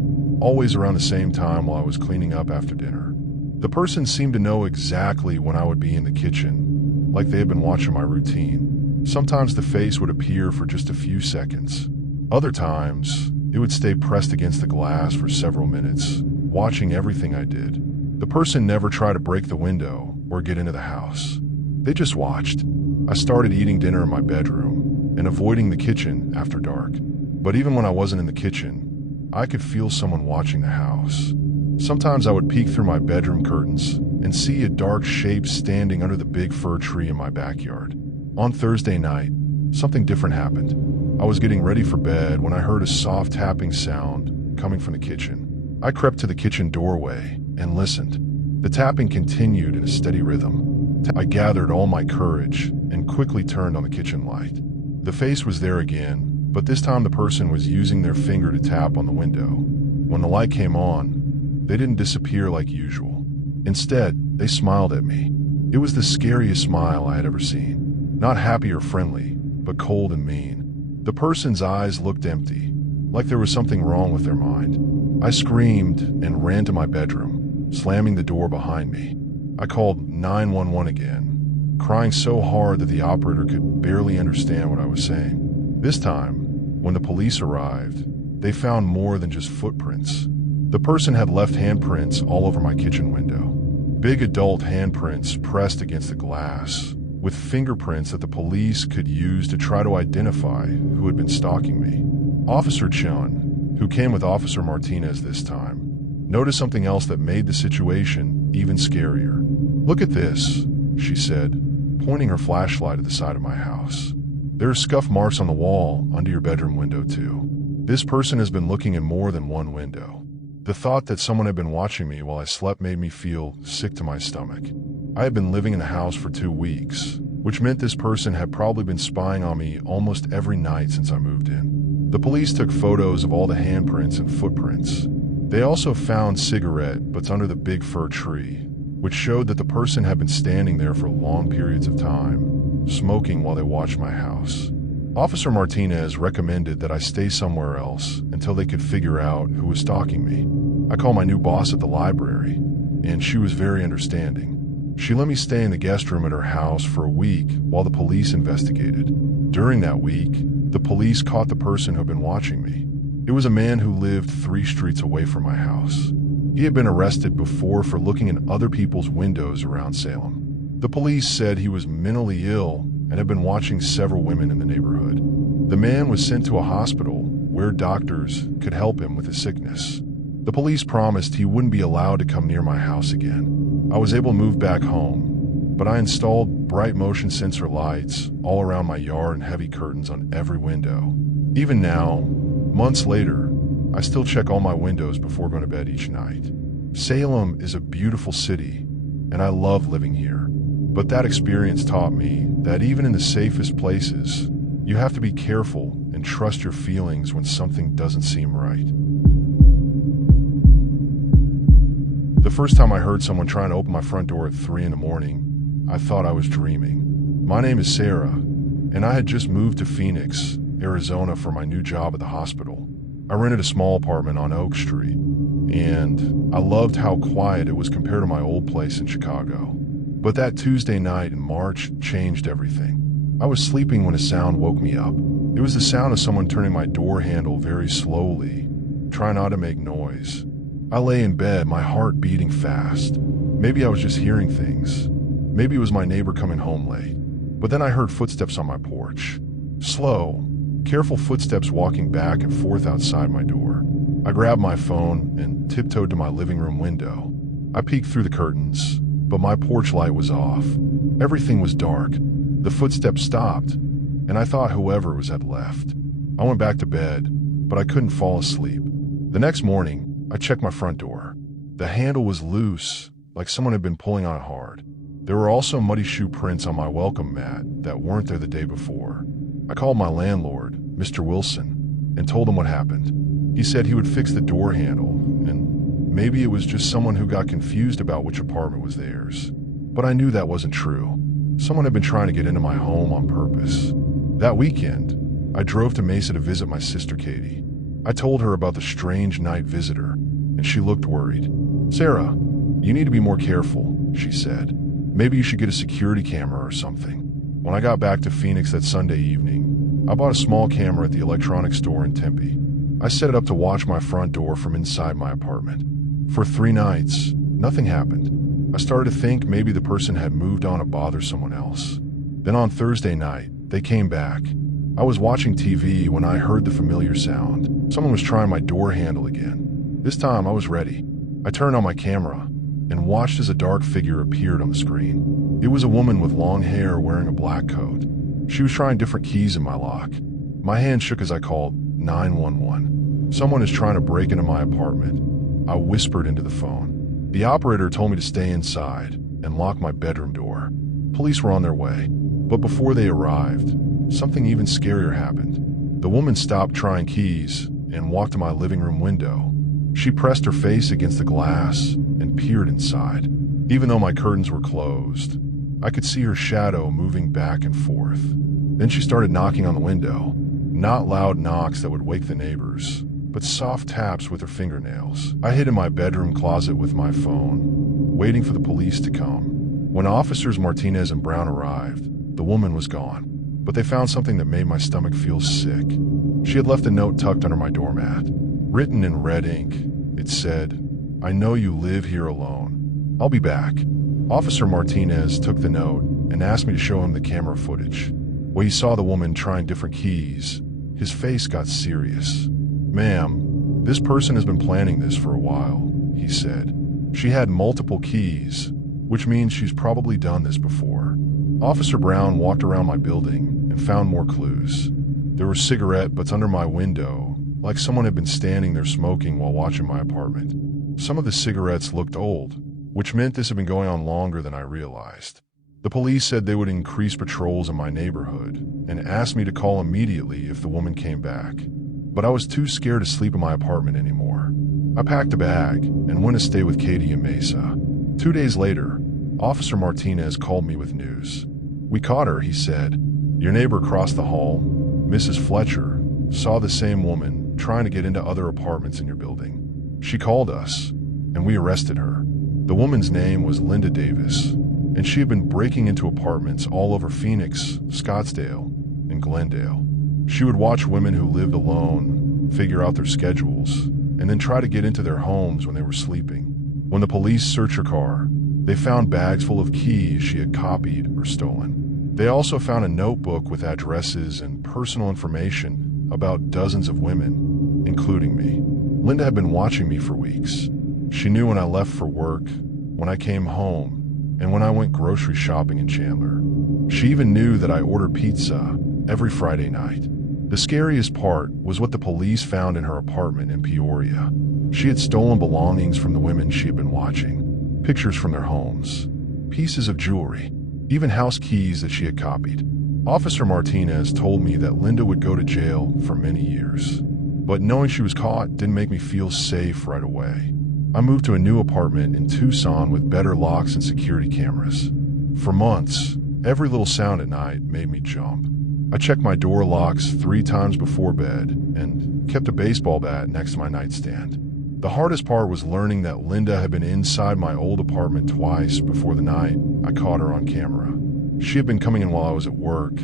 always around the same time while I was cleaning up after dinner. The person seemed to know exactly when I would be in the kitchen, like they had been watching my routine. Sometimes the face would appear for just a few seconds. Other times, it would stay pressed against the glass for several minutes, watching everything I did. The person never tried to break the window or get into the house. They just watched. I started eating dinner in my bedroom and avoiding the kitchen after dark. But even when I wasn't in the kitchen, I could feel someone watching the house. Sometimes I would peek through my bedroom curtains and see a dark shape standing under the big fir tree in my backyard. On Thursday night, something different happened. I was getting ready for bed when I heard a soft tapping sound coming from the kitchen. I crept to the kitchen doorway and listened. The tapping continued in a steady rhythm. I gathered all my courage and quickly turned on the kitchen light. The face was there again, but this time the person was using their finger to tap on the window. When the light came on, they didn't disappear like usual. Instead, they smiled at me. It was the scariest smile I had ever seen. Not happy or friendly, but cold and mean. The person's eyes looked empty, like there was something wrong with their mind. I screamed and ran to my bedroom, slamming the door behind me. I called 911 again, crying so hard that the operator could barely understand what I was saying. This time, when the police arrived, they found more than just footprints. The person had left handprints all over my kitchen window. Big adult handprints pressed against the glass, with fingerprints that the police could use to try to identify who had been stalking me. Officer Chun, who came with Officer Martinez this time, noticed something else that made the situation even scarier. "Look at this," she said, pointing her flashlight at the side of my house. "There are scuff marks on the wall under your bedroom window too. This person has been looking in more than one window." The thought that someone had been watching me while I slept made me feel sick to my stomach. I had been living in the house for 2 weeks, which meant this person had probably been spying on me almost every night since I moved in. The police took photos of all the handprints and footprints. They also found cigarette butts under the big fir tree, which showed that the person had been standing there for long periods of time, smoking while they watched my house. Officer Martinez recommended that I stay somewhere else until they could figure out who was stalking me. I called my new boss at the library, and she was very understanding. She let me stay in the guest room at her house for a week while the police investigated. During that week, the police caught the person who had been watching me. It was a man who lived 3 streets away from my house. He had been arrested before for looking in other people's windows around Salem. The police said he was mentally ill and had been watching several women in the neighborhood. The man was sent to a hospital where doctors could help him with his sickness. The police promised he wouldn't be allowed to come near my house again. I was able to move back home, but I installed bright motion sensor lights all around my yard and heavy curtains on every window. Even now, months later, I still check all my windows before going to bed each night. Salem is a beautiful city, and I love living here. But that experience taught me that even in the safest places, you have to be careful and trust your feelings when something doesn't seem right. The first time I heard someone trying to open my front door at 3 in the morning, I thought I was dreaming. My name is Sarah, and I had just moved to Phoenix, Arizona for my new job at the hospital. I rented a small apartment on Oak Street, and I loved how quiet it was compared to my old place in Chicago. But that Tuesday night in March changed everything. I was sleeping when a sound woke me up. It was the sound of someone turning my door handle very slowly, trying not to make noise. I lay in bed, my heart beating fast. Maybe I was just hearing things. Maybe it was my neighbor coming home late. But then I heard footsteps on my porch. Slow, careful footsteps walking back and forth outside my door. I grabbed my phone and tiptoed to my living room window. I peeked through the curtains, but my porch light was off. Everything was dark. The footsteps stopped, and I thought whoever was had left. I went back to bed, but I couldn't fall asleep. The next morning, I checked my front door. The handle was loose, like someone had been pulling on it hard. There were also muddy shoe prints on my welcome mat that weren't there the day before. I called my landlord, Mr. Wilson, and told him what happened. He said he would fix the door handle, and maybe it was just someone who got confused about which apartment was theirs. But I knew that wasn't true. Someone had been trying to get into my home on purpose. That weekend, I drove to Mesa to visit my sister Katie. I told her about the strange night visitor, and she looked worried. "Sarah, you need to be more careful," she said. "Maybe you should get a security camera or something." When I got back to Phoenix that Sunday evening, I bought a small camera at the electronics store in Tempe. I set it up to watch my front door from inside my apartment. For 3 nights, nothing happened. I started to think maybe the person had moved on to bother someone else. Then on Thursday night, they came back. I was watching TV when I heard the familiar sound. Someone was trying my door handle again. This time I was ready. I turned on my camera and watched as a dark figure appeared on the screen. It was a woman with long hair wearing a black coat. She was trying different keys in my lock. My hand shook as I called 911. "Someone is trying to break into my apartment," I whispered into the phone. The operator told me to stay inside and lock my bedroom door. Police were on their way, but before they arrived, something even scarier happened. The woman stopped trying keys and walked to my living room window. She pressed her face against the glass and peered inside. Even though my curtains were closed, I could see her shadow moving back and forth. Then she started knocking on the window. Not loud knocks that would wake the neighbors, but soft taps with her fingernails. I hid in my bedroom closet with my phone, waiting for the police to come. When Officers Martinez and Brown arrived, the woman was gone, but they found something that made my stomach feel sick. She had left a note tucked under my doormat. Written in red ink, it said, "I know you live here alone. I'll be back. Officer Martinez took the note and asked me to show him the camera footage. When he saw the woman trying different keys, his face got serious. "Ma'am, this person has been planning this for a while," he said. "She had multiple keys, which means she's probably done this before." Officer Brown walked around my building and found more clues. There were cigarette butts under my window, like someone had been standing there smoking while watching my apartment. Some of the cigarettes looked old, which meant this had been going on longer than I realized. The police said they would increase patrols in my neighborhood and asked me to call immediately if the woman came back. But I was too scared to sleep in my apartment anymore. I packed a bag and went to stay with Katie in Mesa. 2 days later, Officer Martinez called me with news. "We caught her," he said. "Your neighbor across the hall, Mrs. Fletcher, saw the same woman trying to get into other apartments in your building. She called us, and we arrested her." The woman's name was Linda Davis, and she had been breaking into apartments all over Phoenix, Scottsdale, and Glendale. She would watch women who lived alone, figure out their schedules, and then try to get into their homes when they were sleeping. When the police searched her car, they found bags full of keys she had copied or stolen. They also found a notebook with addresses and personal information about dozens of women, including me. Linda had been watching me for weeks. She knew when I left for work, when I came home, and when I went grocery shopping in Chandler. She even knew that I ordered pizza every Friday night. The scariest part was what the police found in her apartment in Peoria. She had stolen belongings from the women she had been watching, pictures from their homes, pieces of jewelry, even house keys that she had copied. Officer Martinez told me that Linda would go to jail for many years, but knowing she was caught didn't make me feel safe right away. I moved to a new apartment in Tucson with better locks and security cameras. For months, every little sound at night made me jump. I checked my door locks 3 times before bed and kept a baseball bat next to my nightstand. The hardest part was learning that Linda had been inside my old apartment twice before the night I caught her on camera. She had been coming in while I was at work,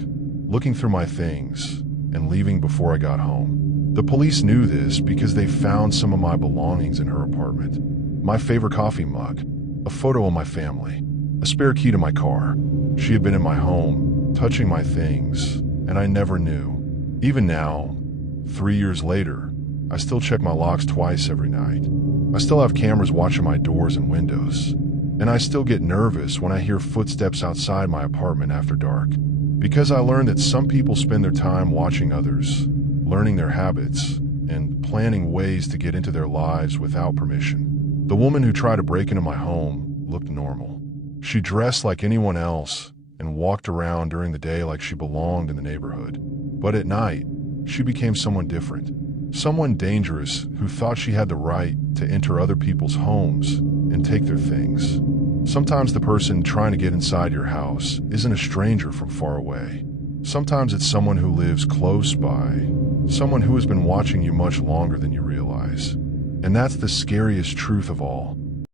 looking through my things, and leaving before I got home. The police knew this because they found some of my belongings in her apartment. My favorite coffee mug, a photo of my family, a spare key to my car. She had been in my home, touching my things, and I never knew. Even now, 3 years later, I still check my locks twice every night. I still have cameras watching my doors and windows. And I still get nervous when I hear footsteps outside my apartment after dark. Because I learned that some people spend their time watching others, learning their habits, and planning ways to get into their lives without permission. The woman who tried to break into my home looked normal. She dressed like anyone else and walked around during the day like she belonged in the neighborhood. But at night, she became someone different. Someone dangerous who thought she had the right to enter other people's homes and take their things. Sometimes the person trying to get inside your house isn't a stranger from far away. Sometimes it's someone who lives close by, someone who has been watching you much longer than you realize. And that's the scariest truth of all.